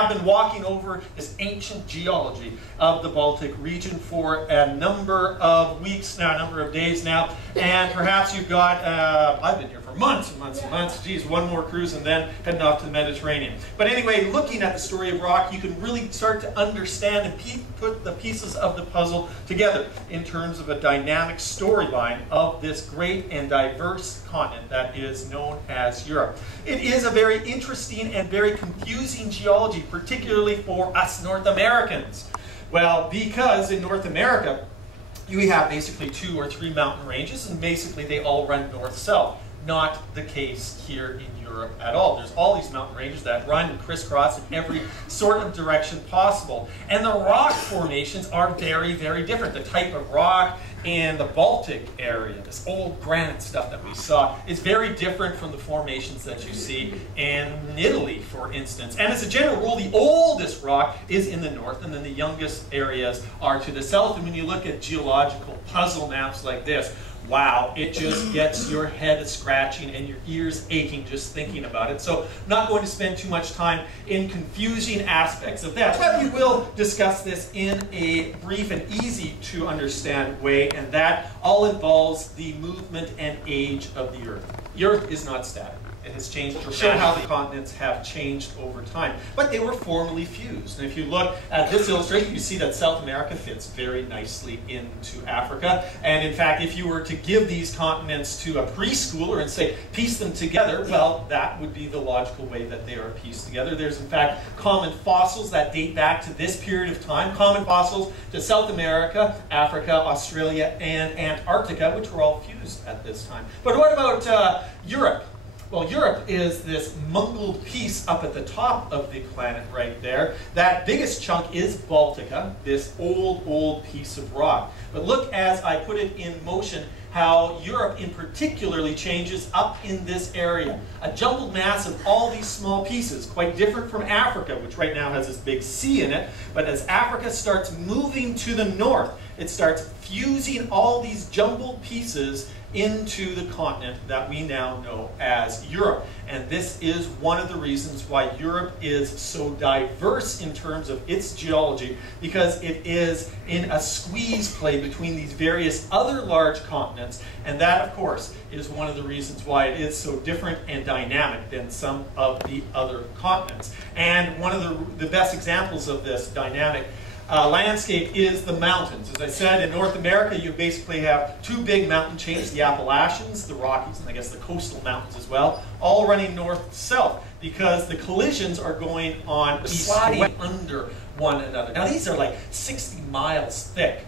I've been walking over this ancient geology of the Baltic region for a number of weeks now, a number of days now, and perhaps you've got, I've been here for months and months and months, geez, one more cruise and then heading off to the Mediterranean. But anyway, looking at the story of rock, you can really start to understand and put the pieces of the puzzle together in terms of a dynamic storyline of this great and diverse continent that is known as Europe. It is a very interesting and very confusing geology, particularly for us North Americans. Well, because in North America, you have basically 2 or 3 mountain ranges, and basically they all run north-south. Not the case here in Europe at all. There's all these mountain ranges that run and crisscross in every sort of direction possible. And the rock formations are very, very different. The type of rock in the Baltic area, this old granite stuff that we saw, is very different from the formations that you see in Italy, for instance. And as a general rule, the oldest rock is in the north, and then the youngest areas are to the south. And when you look at geological puzzle maps like this, wow, it just gets your head scratching and your ears aching just thinking about it. So I'm not going to spend too much time in confusing aspects of that, but we will discuss this in a brief and easy to understand way, and that all involves the movement and age of the Earth. The Earth is not static. It has changed to show how the continents have changed over time. But they were formerly fused. And if you look at this illustration, you see that South America fits very nicely into Africa. And in fact, if you were to give these continents to a preschooler and say, piece them together, well, that would be the logical way that they are pieced together. There's in fact common fossils that date back to this period of time. Common fossils to South America, Africa, Australia, and Antarctica, which were all fused at this time. But what about Europe? Well, Europe is this mungled piece up at the top of the planet right there. That biggest chunk is Baltica, this old piece of rock. But look, as I put it in motion, how Europe in particularly changes up in this area. A jumbled mass of all these small pieces, quite different from Africa, which right now has this big sea in it. But as Africa starts moving to the north, it starts fusing all these jumbled pieces into the continent that we now know as Europe. And this is one of the reasons why Europe is so diverse in terms of its geology, because it is in a squeeze play between these various other large continents, and that, of course, is one of the reasons why it is so different and dynamic than some of the other continents. And one of the best examples of this dynamic landscape is the mountains. As I said, in North America, you basically have 2 big mountain chains, the Appalachians, the Rockies, and I guess the coastal mountains as well, all running north-south, because the collisions are going on sliding under one another. Now, these are like 60 miles thick.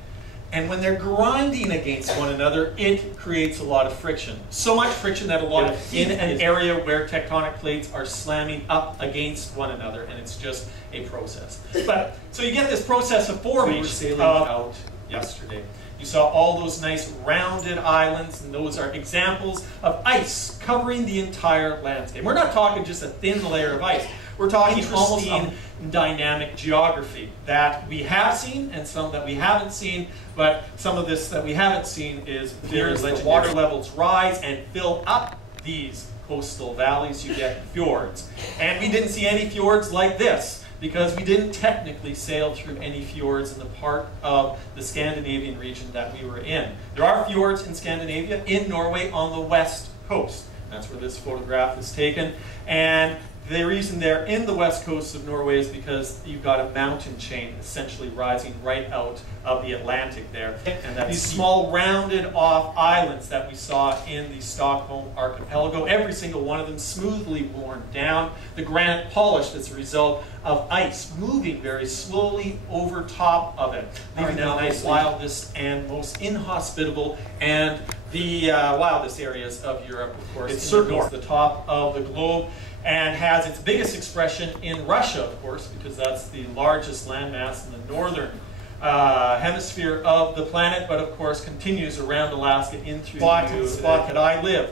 And when they're grinding against one another, it creates a lot of friction. So much friction that a lot of in an area where tectonic plates are slamming up against one another, and it's just a process. But so you get this process of formation. We were sailing out yesterday. You saw all those nice rounded islands, and those are examples of ice covering the entire landscape. We're not talking just a thin layer of ice. We're talking almost dynamic geography that we have seen and some that we haven't seen, but some of this that we haven't seen is there's the water levels rise and fill up these coastal valleys. You get fjords. And we didn't see any fjords like this, because we didn't technically sail through any fjords in the part of the Scandinavian region that we were in. There are fjords in Scandinavia, in Norway, on the west coast. That's where this photograph is taken. And the reason they're in the west coast of Norway is because you've got a mountain chain essentially rising right out of the Atlantic there. And that these small rounded off islands that we saw in the Stockholm archipelago, every single one of them smoothly worn down. The granite polished as a result of ice moving very slowly over top of it. Leaving the nice wildest and most inhospitable and the wildest areas of Europe, of course. It circles the top of the globe and has its biggest expression in Russia, of course, because that's the largest landmass in the northern hemisphere of the planet, but of course continues around Alaska in through the spot that I live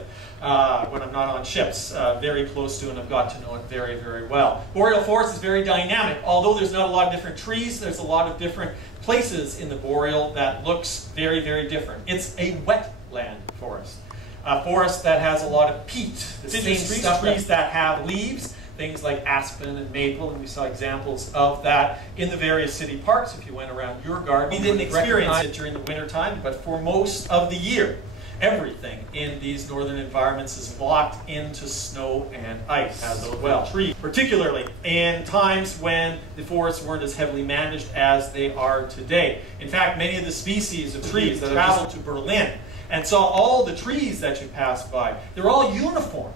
when I'm not on ships, very close to, and I've got to know it very, very well. Boreal forest is very dynamic. Although there's not a lot of different trees, there's a lot of different places in the boreal that looks very, very different. It's a wetland forest. A forest that has a lot of peat, the same trees that have leaves things like aspen and maple, and we saw examples of that in the various city parks if you went around your garden. We didn't experience it during the winter time, but for most of the year, everything in these northern environments is locked into snow and ice as well. Trees, particularly in times when the forests weren't as heavily managed as they are today. In fact, many of the species of trees that traveled to Berlin and saw all the trees that you passed by, they're all uniform.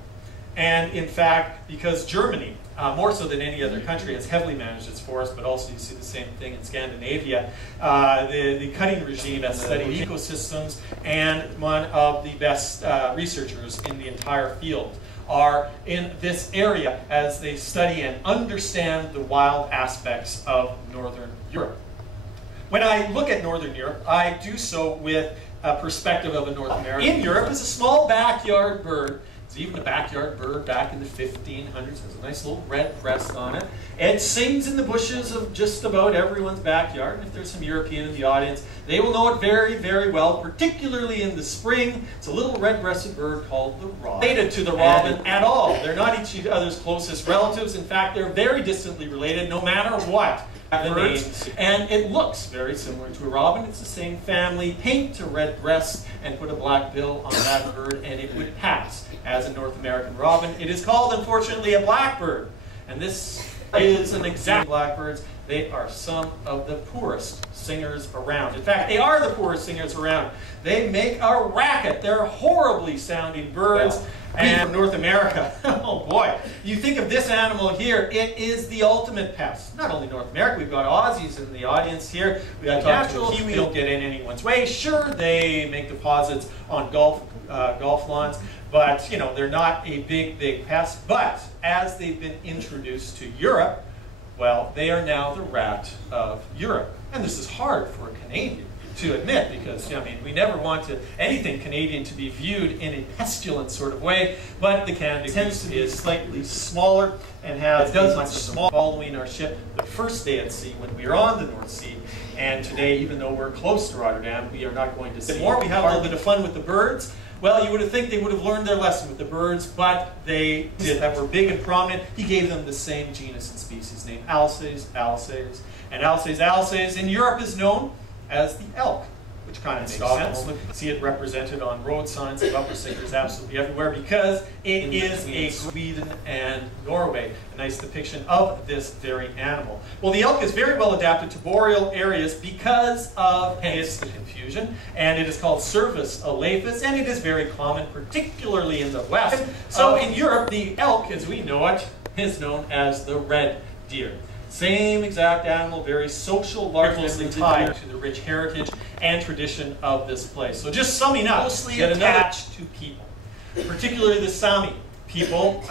And in fact, because Germany, more so than any other country, has heavily managed its forests, but also you see the same thing in Scandinavia, the cutting regime has studied ecosystems, and one of the best researchers in the entire field are in this area as they study and understand the wild aspects of Northern Europe. When I look at Northern Europe, I do so with a perspective of a North American. In Europe is a small backyard bird. Even a backyard bird back in the 1500s has a nice little red breast on it. It sings in the bushes of just about everyone's backyard. And if there's some European in the audience, they will know it very, very well, particularly in the spring. It's a little red-breasted bird called the robin. Related to the robin at all. They're not each other's closest relatives. In fact, they're very distantly related no matter what. Birds, and it looks very similar to a robin. It's the same family. Paint a red breast and put a black bill on that bird and it would pass as a North American robin. It is called, unfortunately, a blackbird. And this is an exact blackbirds. They are some of the poorest singers around. In fact, they are the poorest singers around. They make a racket. They're horribly sounding birds. Well, and North America, oh boy, you think of this animal here, it is the ultimate pest. Not only North America, we've got Aussies in the audience here. We got natural Kiwi, we don't get in anyone's way. Sure, they make deposits on golf lawns, but you know, they're not a big pest. But as they've been introduced to Europe, well, they are now the rat of Europe. And this is hard for a Canadian to admit, because I mean, we never want anything Canadian to be viewed in a pestilent sort of way, but the Canada tends to be slightly smaller and has dozens of small following our ship the first day at sea when we are on the North Sea. And today, even though we're close to Rotterdam, we are not going to see more. We have a little bit of fun with the birds. Well, you would think they would have learned their lesson with the birds, but they did. That were big and prominent. He gave them the same genus and species name, Alces, Alces. And Alces, Alces in Europe is known as the elk, which kind of makes sense. See it represented on road signs and bumper stickers absolutely everywhere because it is a Sweden and Norway. A nice depiction of this very animal. Well, the elk is very well adapted to boreal areas because of hence the confusion, and it is called Cervus elaphus, and it is very common, particularly in the west. So in Europe, the elk, as we know it, is known as the red deer. Same exact animal, very social, largely tied to the rich heritage and tradition of this place. So just summing up, mostly attached to people, particularly the Sami people,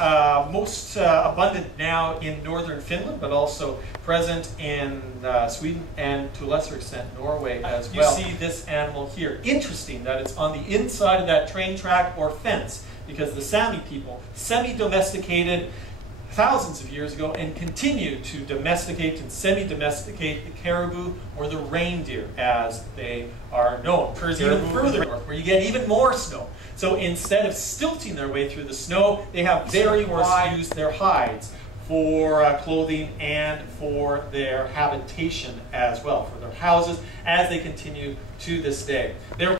most abundant now in northern Finland, but also present in Sweden and to a lesser extent Norway as well. You see this animal here. Interesting that it's on the inside of that train track or fence, because the Sami people semi-domesticated thousands of years ago and continue to domesticate and semi-domesticate the caribou or the reindeer as they are known. Occurs even further north where you get even more snow. So instead of stilting their way through the snow, they have very wide used their hides for clothing and for their habitation as well, for their houses as they continue to this day. They're